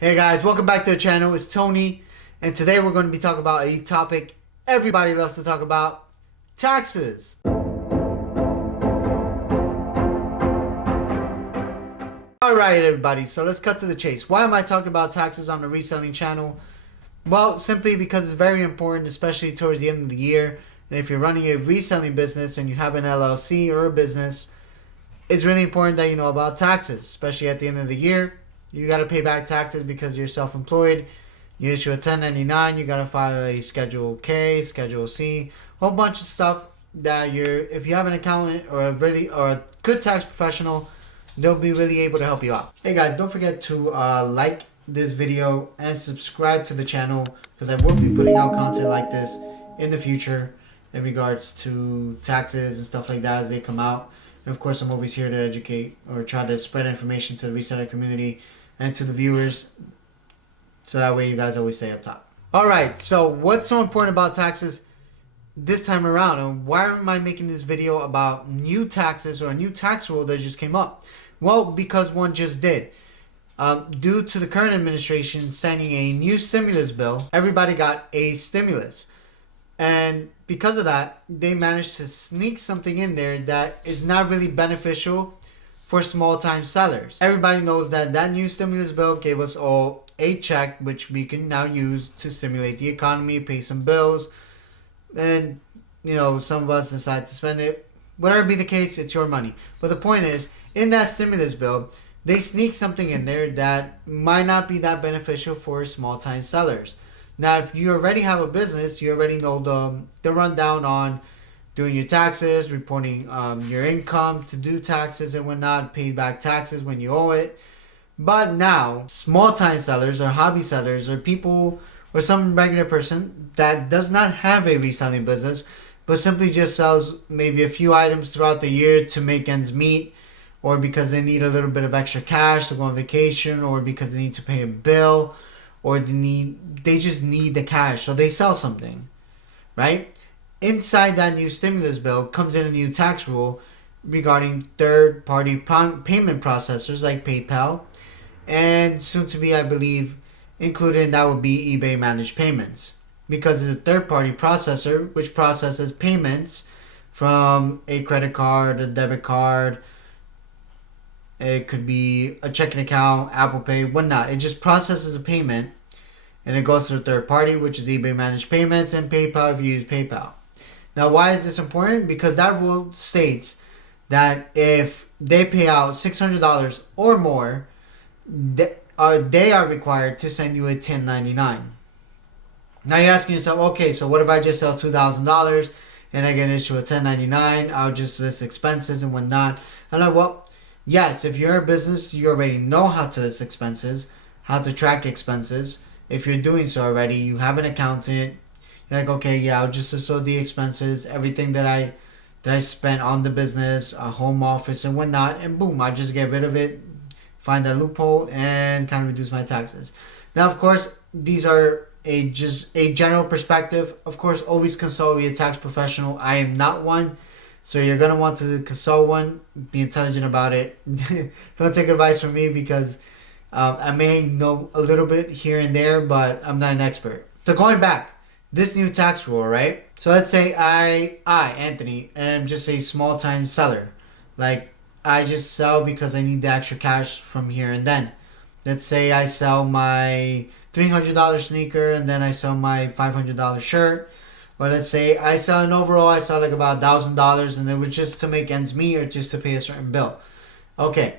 Hey guys, welcome back to the channel. It's Tony, and today we're going to be talking about a topic everybody loves to talk about: taxes. Alright everybody, so let's cut to the chase. Why am I talking about taxes on the reselling channel? Well, simply because it's very important, especially towards the end of the year. And if you're running a reselling business and you have an LLC or a business, it's really important that you know about taxes, especially at the end of the year. You got to pay back taxes because you're self-employed. You issue a 1099, you got to file a Schedule K, Schedule C, a whole bunch of stuff that if you have an accountant or a good tax professional, they'll be really able to help you out. Hey guys, don't forget to like this video and subscribe to the channel, because I will be putting out content like this in the future in regards to taxes and stuff like that as they come out. And of course, I'm always here to educate or try to spread information to the reseller community and to the viewers, so that way you guys always stay up top. Alright, so what's so important about taxes this time around, and why am I making this video about new taxes or a new tax rule that just came up? Well, because one just did. Due to the current administration signing a new stimulus bill, everybody got a stimulus. And because of that, they managed to sneak something in there that is not really beneficial for small-time sellers. Everybody knows that that new stimulus bill gave us all a check, which we can now use to stimulate the economy, pay some bills, and some of us decide to spend it. Whatever be the case, it's your money. But the point is, in that stimulus bill, they sneak something in there that might not be that beneficial for small-time sellers. Now, if you already have a business, you already know the rundown on doing your taxes, reporting your income to do taxes and whatnot, pay back taxes when you owe it. But now, small-time sellers or hobby sellers or people or some regular person that does not have a reselling business but simply just sells maybe a few items throughout the year to make ends meet, or because they need a little bit of extra cash to go on vacation, or because they need to pay a bill, or they just need the cash, so they sell something, right? Inside that new stimulus bill comes in a new tax rule regarding third-party payment processors like PayPal, and soon to be, I believe, included in that would be eBay managed payments, because it's a third-party processor which processes payments from a credit card, a debit card. It could be a checking account, Apple Pay, whatnot. It just processes a payment and it goes to a third party, which is eBay Managed Payments, and PayPal if you use PayPal. Now, why is this important? Because that rule states that if they pay out $600 or more, they are required to send you a 1099. Now you're asking yourself, okay, so what if I just sell $2,000 and I get issued a 1099? I'll just list expenses and whatnot. And well, yes, if you're a business, you already know how to list expenses, how to track expenses. If you're doing so already, you have an accountant. You're like, okay, yeah, I'll just list all the expenses, everything that I spent on the business, a home office and whatnot, and boom, I just get rid of it, find that loophole, and kind of reduce my taxes. Now, of course, these are just a general perspective. Of course, always consult with a tax professional. I am not one. So you're going to want to consult one, be intelligent about it. Don't take advice from me, because I may know a little bit here and there, but I'm not an expert. So going back, this new tax rule, right? So let's say I Anthony, am just a small-time seller. Like, I just sell because I need the extra cash from here and then. Let's say I sell my $300 sneaker and then I sell my $500 shirt. Or let's say I sell I sell like about $1,000, and it was just to make ends meet or just to pay a certain bill. Okay,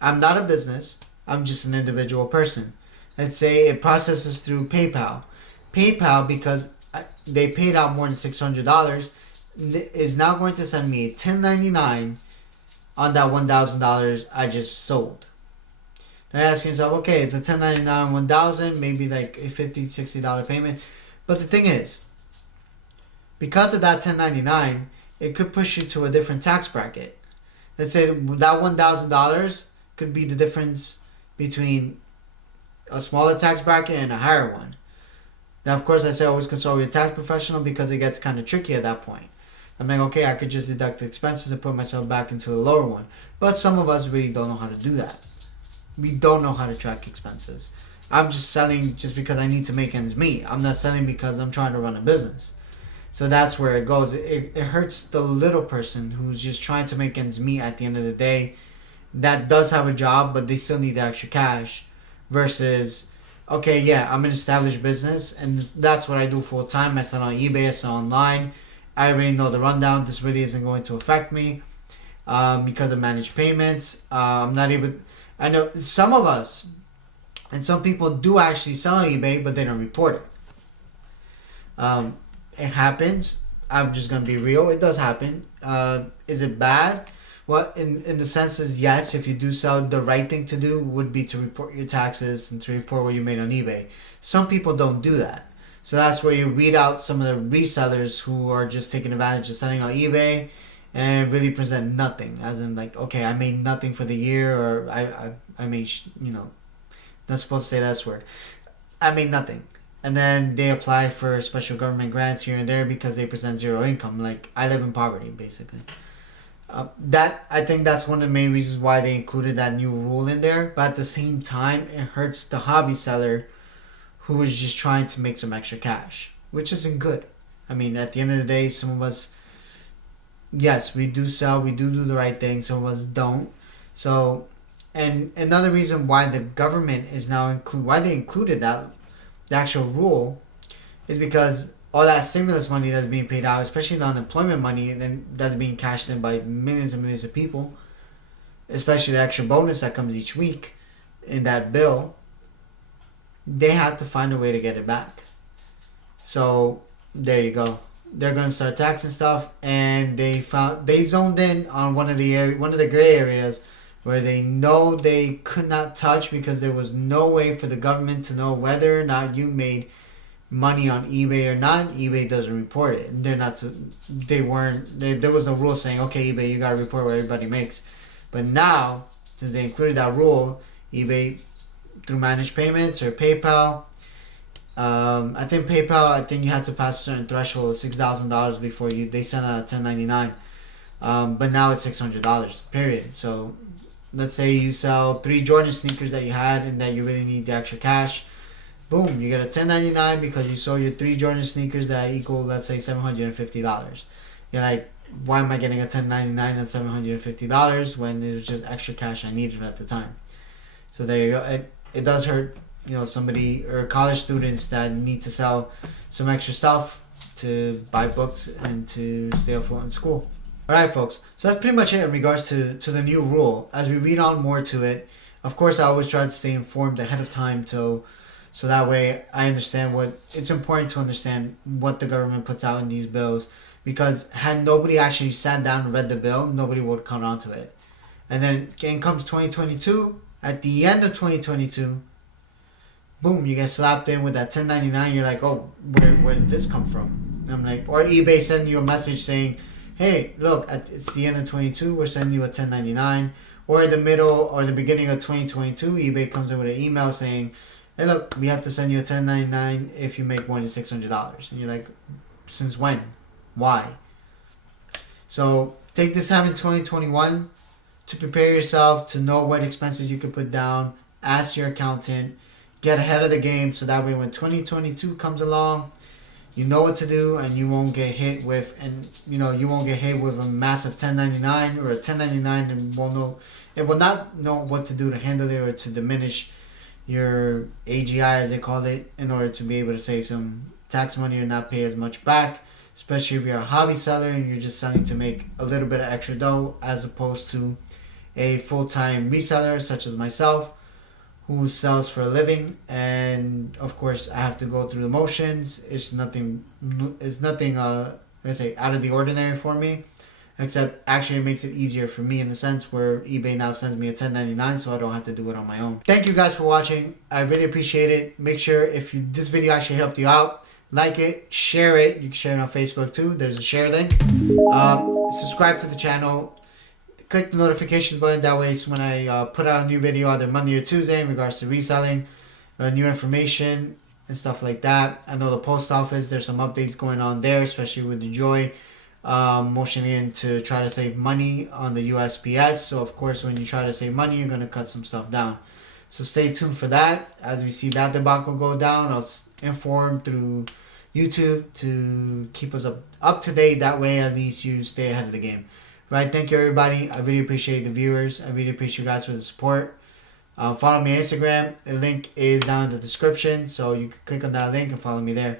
I'm not a business. I'm just an individual person. Let's say it processes through PayPal. PayPal, because they paid out more than $600, is now going to send me a 1099 on that $1,000 I just sold. Now you're asking yourself, okay, it's a 1099 $1,000, maybe like a $50, $60 payment. But the thing is, because of that 1099, it could push you to a different tax bracket. Let's say that $1,000 could be the difference between a smaller tax bracket and a higher one. Now, of course, I say always consult with a tax professional, because it gets kind of tricky at that point. I'm like, okay, I could just deduct the expenses and put myself back into a lower one. But some of us really don't know how to do that. we don't know how to track expenses. I'm just selling just because I need to make ends meet. I'm not selling because I'm trying to run a business. So that's where it goes. It hurts the little person who's just trying to make ends meet at the end of the day, that does have a job, but they still need the extra cash. Versus, okay, yeah, I'm an established business, and that's what I do full time. I sell on eBay, I sell online. I already know the rundown. This really isn't going to affect me because of managed payments. I'm not able. I know some of us and some people do actually sell on eBay, but they don't report it. It happens. I'm just gonna be real. It does happen. Is it bad? Well, in the sense is yes. If you do sell, the right thing to do would be to report your taxes and to report what you made on eBay. Some people don't do that, so that's where you weed out some of the resellers who are just taking advantage of selling on eBay and really present nothing. As in, like, okay, I made nothing for the year, or I made not supposed to say that word. I made nothing. And then they apply for special government grants here and there because they present zero income. Like, I live in poverty, basically. That I think that's one of the main reasons why they included that new rule in there. But at the same time, it hurts the hobby seller who is just trying to make some extra cash, which isn't good. I mean, at the end of the day, some of us, yes, we do sell, we do the right thing. Some of us don't. So, and another reason why the government is now why they included that, the actual rule, is because all that stimulus money that's being paid out, especially the unemployment money, and then that's being cashed in by millions and millions of people, especially the extra bonus that comes each week in that bill, they have to find a way to get it back. So there you go. They're going to start taxing stuff, and they zoned in on one of the gray areas where they know they could not touch because there was no way for the government to know whether or not you made money on eBay or not. eBay doesn't report it. There was no rule saying, okay, eBay, you gotta report what everybody makes. But now, since they included that rule, eBay, through managed payments or PayPal, I think you had to pass a certain threshold of $6,000 before they sent out a 1099. But now it's $600, period. So let's say you sell 3 Jordan sneakers that you had and that you really need the extra cash. Boom, you get a 1099 because you sold your 3 Jordan sneakers that equal, let's say, $750. You're like, why am I getting a 1099 and $750 when it was just extra cash I needed at the time? So there you go. It does hurt, somebody or college students that need to sell some extra stuff to buy books and to stay afloat in school. Alright, folks, so that's pretty much it in regards to the new rule. As we read on more to it, of course, I always try to stay informed ahead of time so that way I understand it's important to understand what the government puts out in these bills, because had nobody actually sat down and read the bill, nobody would come onto it. And then in comes 2022, at the end of 2022, boom, you get slapped in with that 1099. You're like, oh, where did this come from? I'm like, or eBay sending you a message saying, hey, look, it's the end of 22, we're sending you a 1099. Or in the middle or the beginning of 2022, eBay comes in with an email saying, hey, look, we have to send you a 1099 if you make more than $600. And you're like, since when? Why? So take this time in 2021 to prepare yourself, to know what expenses you can put down. Ask your accountant. Get ahead of the game so that way when 2022 comes along, you know what to do, and you won't get hit with a massive 1099 or a 1099 and will not know what to do to handle it or to diminish your AGI, as they call it, in order to be able to save some tax money or not pay as much back, especially if you're a hobby seller and you're just selling to make a little bit of extra dough, as opposed to a full-time reseller such as myself who sells for a living. And of course I have to go through the motions. It's nothing let's say out of the ordinary for me, except actually it makes it easier for me in the sense where eBay now sends me a 1099 so I don't have to do it on my own. Thank you guys for watching. I really appreciate it. Make sure if this video actually helped you out, like it, share it. You can share it on Facebook too. There's a share link. Subscribe to the channel. Click the notifications button. That way when I put out a new video either Monday or Tuesday in regards to reselling or new information and stuff like that. I know the post office, there's some updates going on there, especially with the Joy motioning in to try to save money on the USPS. So of course when you try to save money, you're going to cut some stuff down. So stay tuned for that. As we see that debacle go down, I'll inform through YouTube to keep us up to date. That way, at least you stay ahead of the game. Right? Thank you, everybody. I really appreciate the viewers. I really appreciate you guys for the support. Follow me on Instagram. The link is down in the description, so you can click on that link and follow me there.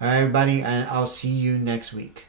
All right, everybody, and I'll see you next week.